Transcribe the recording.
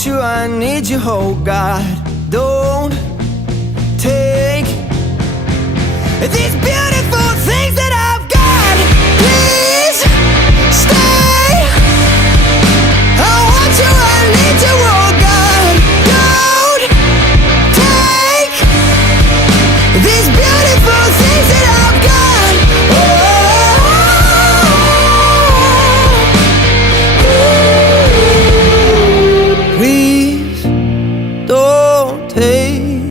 want you, I need you, oh God. Don't take these beautiful